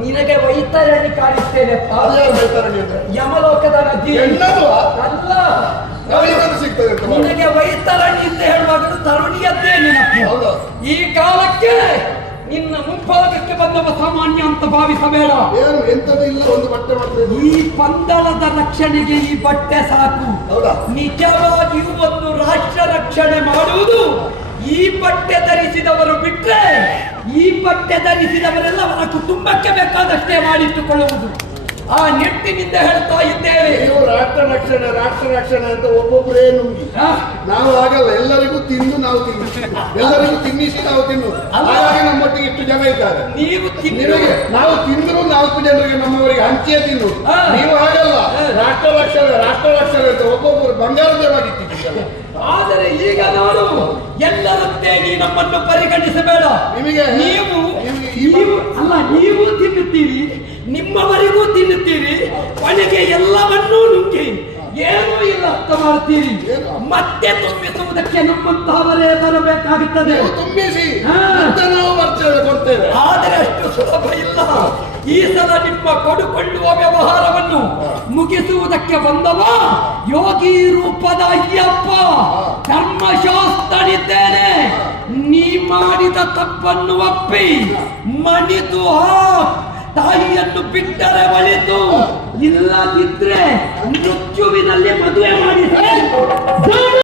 ನಿನಗೆ ವೈತರಣಿ ಕಾಣಿಸ್ತೇನೆ ಯಮಲೋಕದ ನದಿ. ಅಲ್ಲ. ನಿನಗೆ ವೈತರಣಿ ಅಂತ ಹೇಳುವಾಗ ತರುಣಿಯದ್ದೇ ನೆನಪು ಹೌದಾ. ಈ ಕಾಲಕ್ಕೆ ನಿನ್ನ ಮುಂಭಾಗಕ್ಕೆ ಬಂದವ ಸಾಮಾನ್ಯ ಅಂತ ಭಾವಿಸಬೇಡ. ಈ ಪಂದಳದ ರಕ್ಷಣೆಗೆ ಈ ಬಟ್ಟೆ ಸಾಕು. ಹೌದಾ? ನಿಜವಾಗಿಯೂ ಒಂದು ರಾಷ್ಟ್ರ ರಕ್ಷಣೆ ಮಾಡುವುದು ಈ ಬಟ್ಟೆ ಧರಿಸಿದವರು ಬಿಟ್ರೆ ಈ ಬಟ್ಟೆ ಧರಿಸಿದವರೆಲ್ಲ ಅವರ ಕುಟುಂಬಕ್ಕೆ ಬೇಕಾದಷ್ಟೇ ಮಾಡಿಟ್ಟುಕೊಳ್ಳುವುದು. ಆ ನಿಟ್ಟಿನಿಂದ ಹೇಳ್ತಾ ಇದ್ದೇವೆ. ನೀವು ರಾಷ್ಟ್ರ ರಕ್ಷಣೆ ರಾಷ್ಟ್ರ ರಕ್ಷಣೆ ಅಂತ ಒಬ್ಬೊಬ್ಬರೇ ನುಂಗಿ. ನಾವು ಆಗಲ್ಲ ಎಲ್ಲರಿಗೂ ತಿಂದು ನಾವು ತಿನ್ನು ಎಲ್ಲರಿಗೂ ತಿನ್ನಿಸಿ ನಾವು ತಿನ್ನು. ಹಾಗಾಗಿ ನಮ್ಮೊಟ್ಟಿಗೆ ಇಷ್ಟು ಜನ ಇದ್ದಾರೆ. ನೀವು ನಿಮಗೆ ನಾವು ತಿಂದ್ರು ನಾಲ್ಕು ಜನರಿಗೆ ನಮ್ಮವರಿಗೆ ಹಂಚಿಯ ತಿನ್ನು. ನೀವು ಆಗಲ್ಲ. ರಾಷ್ಟ್ರ ರಕ್ಷಣೆ ರಾಷ್ಟ್ರ ರಕ್ಷಣೆ ಅಂತ ಒಬ್ಬೊಬ್ಬರು ಬಂಗಾರದೇವಾಗಿಟ್ಟಿದ್ದೀರಲ್ಲ ಆದರೆ ಈಗ ನಾನು ಎಲ್ಲರಂತೆ ನೀ ನಮ್ಮನ್ನು ಪರಿಗಣಿಸಬೇಡ. ನಿಮಗೆ ನೀವು ನೀವು ಅಲ್ಲ ನೀವು ತಿನ್ನುತ್ತೀರಿ ನಿಮ್ಮವರಿಗೂ ತಿನ್ನುತ್ತೀರಿ ಕೊನೆಗೆ ಎಲ್ಲವನ್ನೂ ನುಂಗಿ ಏನೂ ಇಲ್ಲ ಅರ್ಥ ಮಾಡ್ತೀರಿ? ಮತ್ತೆ ತುಂಬಿಸುವುದಕ್ಕೆ ನಮ್ಮಂತಹವರೇ ಬರಬೇಕಾಗುತ್ತದೆ. ತುಂಬಿಸಿ ಕೊಡ್ತೇವೆ ಆದರೆ ಅಷ್ಟು ಸುಲಭ ಇಲ್ಲ. ಈ ಸಲ ನಿಮ್ಮ ಕೊಡುಕೊಳ್ಳುವ ವ್ಯವಹಾರವನ್ನು ಮುಗಿಸುವುದಕ್ಕೆ ಬಂದವ ಯೋಗಿ ರೂಪದ ಅಯ್ಯಪ್ಪ ಧರ್ಮಶಾಸ್ತ್ರನಿದ್ದೇನೆ ನೀ ಮಾಡಿದ ತಪ್ಪನ್ನು ಒಪ್ಪಿ ಮಣಿದು ತಾಯಿಯನ್ನು ಬಿಟ್ಟರೆ ಒಳಿತು ಇಲ್ಲದಿದ್ರೆ ಮೃತ್ಯುವಿನಲ್ಲಿ ಮದುವೆ